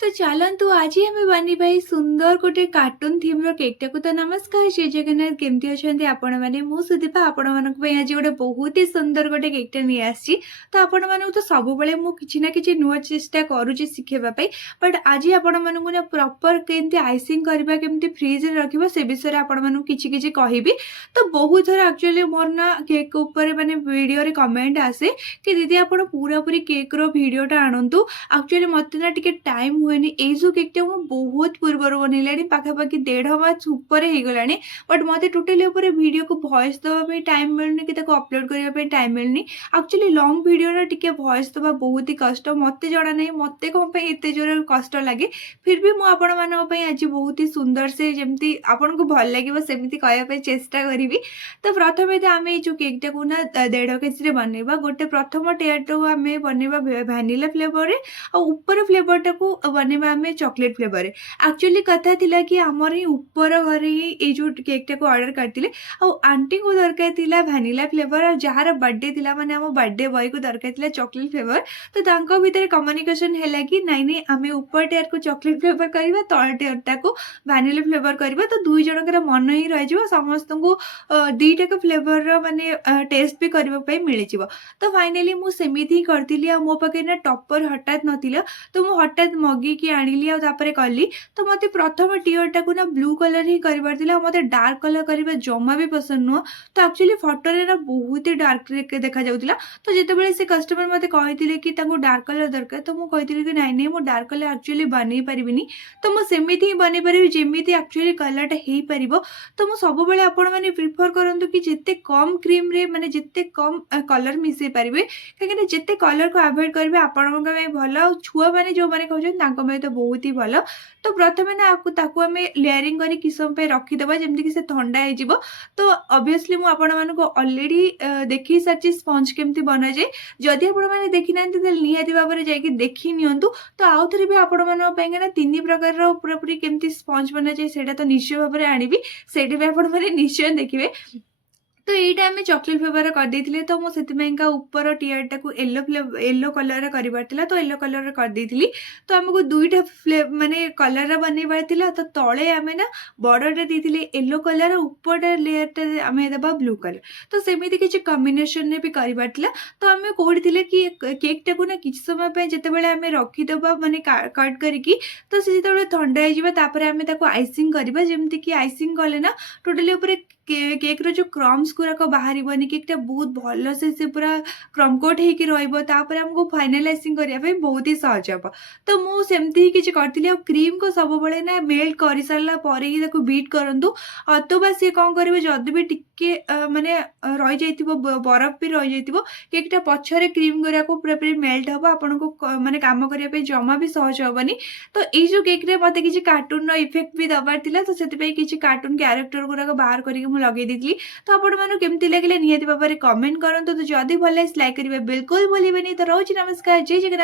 तो चलतु आज आम बनिबा सुंदर गोटे कार्टून थीम रो केक टाकू। तो नमस्कार जय जगन्नाथ, केमती अच्छा आपण मैंने मु सुदीपा आपण मानक आज गोटे बहुत ही सुंदर गोटे केकटा नहीं आसी। तो आपण मानक तो सब मु किछि ना किछि नुआ चेष्टा करूची शिखेबा पई, बट आज आपण मानक ना प्रॉपर केमती आइसिंग करबा केमती फ्रिज रे रखिबा से विषय रे आपण मानक किछि किछि कहिबी। तो बहुत थोड़ा एक्चुअली मोर ना केक ऊपर माने वीडियो रे कमेंट आसे कि दीदी आपण पूरा पूरी केक रो वीडियोटा आनंतु। एक्चुअली मते ना टिके टाइम हुएनि एई जो केकटा मु बहुत पूर्वर बनैलानी पाखापाखि 1.5 मास ऊपर हे गलानी, बट मते टोटली ऊपर वीडियो को वॉइस दवा पे टाइम मिलनी कि ताको अपलोड करिया पे टाइम मिलनी। एक्चुअली लॉन्ग वीडियो रा टिके वॉइस दवा बहुत ही कष्ट, मते जणा नै मते कोन पे एते जोर कष्ट लागे। फिर भी मु आपण मानक पे आज बहुत ही सुंदर से जेमती आपन को भल लागिवो सेमती कहया पे चेष्टा करिवि। तो प्रथमे तो आमे जो केकटा को ना 1.5 केजी रे बनेबा। गोटे प्रथम टेयर तो आमे बनेबा वैनिला फ्लेवर रे और ऊपर फ्लेवर टाको बनेबा आमे चॉकलेट फ्लेवर रे। एक्चुअली कथा थिला कि हमर ही ऊपर घरे ही ए जो केक टाको ऑर्डर करथिले और आंटी को दरकार थिला वैनिला फ्लेवर और जहार बर्थडे थिला माने हम बर्थडे बॉय को दरकार थिला चॉकलेट फ्लेवर। तो तांको भीतर कम्युनिकेशन हैला कि नाइ नाइ आमे ऊपर टेयर को चॉकलेट फ्लेवर करबा, तळ टेयर टाको वैनिला फ्लेवर करबा। तो दुई जनकर मन ही रहि जिवो, समस्त को दुईटा को फ्लेवर रो माने टेस्ट भी करबा पई मिलि जिवो। तो फाइनली मु सेमिति ही करथिली आ मो पाके ना टॉपर हठात नथिला। तो मु हठात मगी की आनिली और तापरे कली। तो मते प्रथम टियर टाको ना ब्लू कलर ही करबार थिला, मते डार्क कलर करबा जम्मा भी पसंद नुह। तो एक्चुअली फोटो रे ना बहुत ही डार्क देखा जाउतिला। तो जेतेबेले से कस्टमर मते कहिथिले कि ताको डार्क कलर दरकार, तो मु कहिथिले कि नाइ नाइ मु डार्क कलर एक्चुअली बनै परिबिनी। तो मु सेमिति ही बनै परिबि जेमिति एक्चुअली कलरटा हेई परिबो। तो मु सब बेले आपण माने प्रिफर करंतु कि जेते कम क्रीम रे माने जेते कम कलर मिसै परिबे, काहे जेते कलर को अवॉइड करबे आपण पे भल और छुआ माने जो माने कहउछन तांको पे तो बहुत ही भल। तो प्रथमे ना ताकू आमे लेयरिंग करी किछ समय पे रखि देबा जेमति कि से ठंडा हे जिवो। तो ऑब्वियसली मु आपण मानको ऑलरेडी देखि साची स्पंज केमति बना जाय। जदि आपण माने देखि नांती त निहाती बाबरे जाय कि देखि नियंतु। तो आउ थरे भी आपण मानको पे ना तीन प्रकार रो पूरा पूरी केमति स्पंज बना जाय सेटा तो निश्चय बाबरे आनिबी, सेटा भी आपण माने निश्चय देखिबे। तो एटा आमे चॉकलेट फ्लेवर कर देथिले। तो मो सेतिमेंका ऊपर टियर टाको येलो कलर रे करिबार थिला, तो येलो कलर रे कर देथिली। तो हमको दुईटा माने कलर रे बनेबार थिला। तो तळे आमे ना बॉर्डर रे देथिले येलो कलर, ऊपर लेयर टे आमे देबा ब्लू कलर। तो सेमिति किछि कॉम्बिनेशन रे भी करिबार थिला। तो आमे कोडिथिले कि केक टाको ना किछि समय पे जेतेबेले आमे रखि देबा माने कट करिकि, तो से जेतेबेले ठंडा हे जिबा तापरे आमे ताको आइसिंग करिबा। जेमति कि आइसिंग कले ना टोटली ऊपर केक रो जो क्रम्स गुराक बाहरिबनी, केकटा बहुत भल से पूरा क्रमकोट हेकी रहिबो। तापर हमको फाइनलाइजिंग करिया पे बहुत ही सहज हबो। तो मु सेमती ही किछि करथिली। और क्रीम को सब बळे ना मेल्ट करि सारला परे ही ताको बीट करंतु। अथवा से कोन करिवे जदि भी टिके माने रहि जाइतिबो बरफ भी रहि जाइतिबो, केकटा पछरे क्रीम गुराको पूरा पूरी मेल्ट हबो, आपनको माने काम करिया पे जमा भी सहज हबनी। तो एई जो केक रे मते किछि कार्टून रो इफेक्ट भी दबार थिला। तो सेति पे किछि कार्टून कैरेक्टर गुराको बाहर करिके मु लगे देथिली। तो आपण मानु केमती लागिले निहाती भाबरे कमेंट करंतु। तो जदि भल लाइक करिवे बिल्कुल भूलिबेनी। तो रहउछि नमस्कार, जय जगन्नाथ।